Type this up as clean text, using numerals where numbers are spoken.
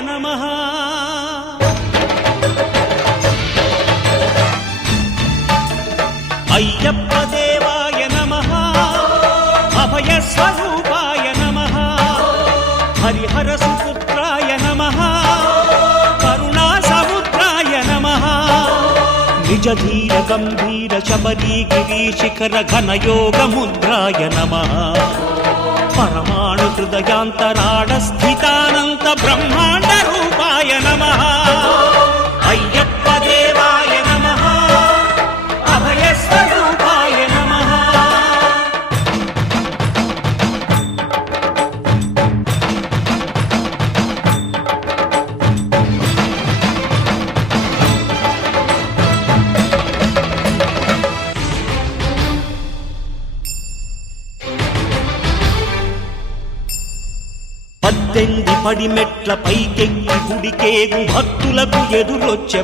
నమః. అయ్యప్ప దేవాయ నమః. అభయ స్వరూపాయ నమః. హరిహర సుపుత్రాయ నమః. కరుణా సముద్రాయ నమః. నిజ ధీర గంభీర శబరీ గిరీ శిఖర ఘన యోగ ముద్రాయ నమః. పరమాణు హృదయాంతరాళ స్థితానంత బ్రహ్మాండ రూపాయ నమః. అయ్యప్ప దేవాయ నమః. అభయ స్వరూపాయ నమః. పద్దెంది పడి మెట్ల పైకెక్కి గుడికేగు భక్తులకు ఎదురొచ్చే